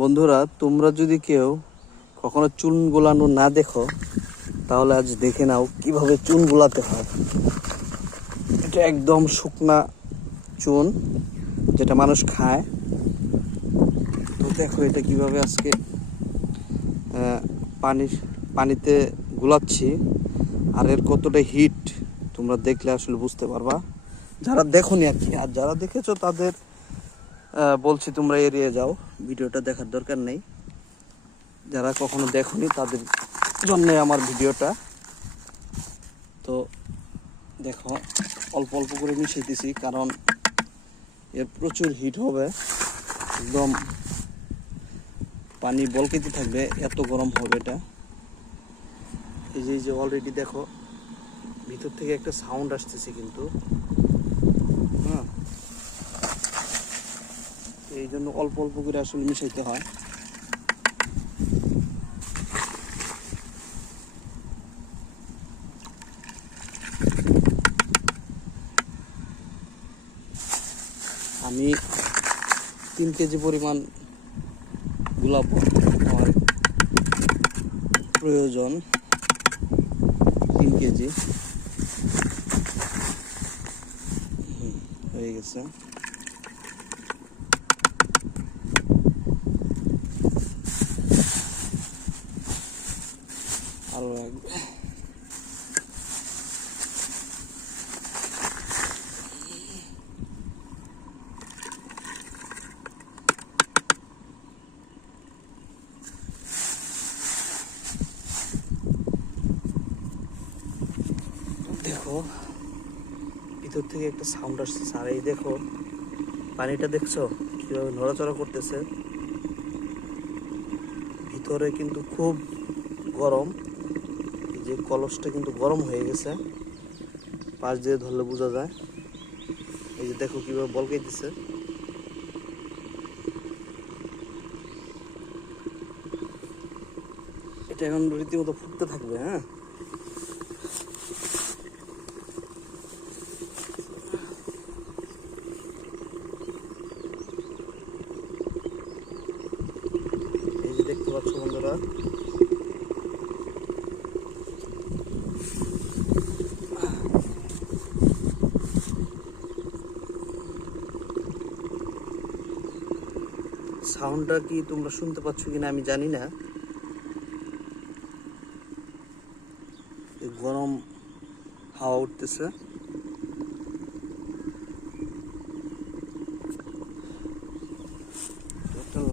বন্ধুরা, তোমরা যদি কেউ কখনো চুন গোলানো না দেখো তাহলে আজ দেখে নাও কিভাবে চুন গোলাতে হয়। এটা একদম শুকনা চুন, যেটা মানুষ খায়। তো দেখো এটা কিভাবে আজকে পানিতে গোলাচ্ছি, আর এর কতটা হিট তোমরা দেখলে আসলে বুঝতে পারবা, যারা দেখোনি আর কি। আর যারা দেখেছো তাদের বলছি তোমরা এড়িয়ে যাও, ভিডিওটা দেখার দরকার নেই। যারা কখনো দেখোনি তাদের জন্য আমার ভিডিওটা। তো দেখো, অল্প অল্প করে মিশাইতেছি, কারণ এর প্রচুর হিট হবে, একদম পানি বলকাইতে থাকবে, এত গরম হবে এটা। এই যে অলরেডি দেখো ভিতর থেকে একটা সাউন্ড আসতেছে কিন্তু, হ্যাঁ। এই জন্য অল্প অল্প করে আসলে মিশাইতে হয়। আমি 3 কেজি পরিমাণ গোলাপ আমার প্রয়োজন, 3 কেজি হয়ে গেছে। আরো লাগবে। দেখো ভিতর থেকে একটা সাউন্ড আসছে, আর এই দেখো পানিটা দেখছো কিভাবে নড়াচড়া করতেছে। ভিতরে কিন্তু খুব গরম, এই যে কলসটা কিন্তু গরম হয়ে গেছে, পাশ দিয়ে ধরলে বোঝা যায়। এই যে দেখো কিভাবে বলকাইতেছে। এটা এখন রীতিমতো ফুটতে থাকবে, হ্যাঁ। এই যে দেখতে পাচ্ছ বন্ধুরা, সাউন্ডটা কি তোমরা শুনতে পাচ্ছ কিনা আমি জানি না। গরম হাওয়া উঠতেছে।